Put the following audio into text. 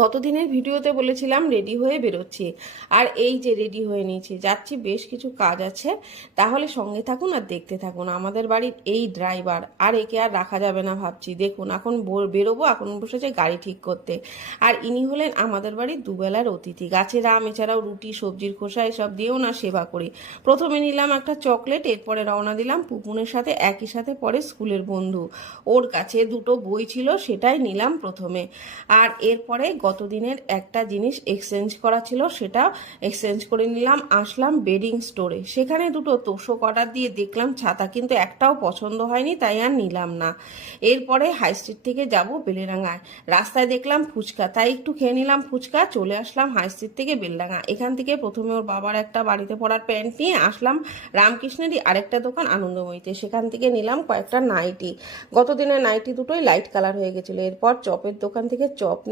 গতদিনের ভিডিওতে বলেছিলাম রেডি হয়ে বেরোচ্ছি, আর এই যে রেডি হয়ে নিয়েছি, যাচ্ছি, বেশ কিছু কাজ আছে। তাহলে সঙ্গে থাকুন আর দেখতে থাকুন। আমাদের বাড়ির এই ড্রাইভার, আর একে আর রাখা যাবে না ভাবছি। দেখুন এখন বেরোবো, এখন বসেছে গাড়ি ঠিক করতে। আর ইনি হলেন আমাদের বাড়ির দুবেলার অতিথি। গাছের আম এছাড়াও রুটি, সবজির খোসা এসব দিয়েও না সেবা করি। প্রথমে নিলাম একটা চকলেট, এরপরে রওনা দিলাম পুপুনের সাথে, একই সাথে পরে স্কুলের বন্ধু, ওর কাছে দুটো বই ছিল, সেটাই নিলাম প্রথমে। আর এরপরে গতদিনের একটা জিনিস এক্সচেঞ্জ করা ছিল, সেটা এক্সচেঞ্জ করে নিলাম। আসলাম বেডিং স্টোরে, সেখানে দুটো তোষক অর্ডার দিয়ে দেখলাম ছাতা, কিন্তু একটাও পছন্দ হয়নি, তাই আর নিলাম না। এরপরে হাই স্ট্রিট থেকে যাব বেলেডাঙ্গায়। রাস্তায় দেখলাম ফুচকা, তাই একটু খেয়ে নিলাম ফুচকা। চলে আসলাম হাই স্ট্রিট থেকে বেলডাঙ্গা। এখান থেকে প্রথমে ওর বাবার একটা বাড়িতে পরার প্যান্ট নিয়ে আসলাম রামকৃষ্ণেরই আরেকটা দোকান আনন্দময়ীতে, সেখান থেকে নিলাম কয়েকটা নাইটি। গতদিনের নাইটি দুটোই লাইট কালার হয়ে গেছিলো। এরপর চপের দোকান থেকে চপ নিয়ে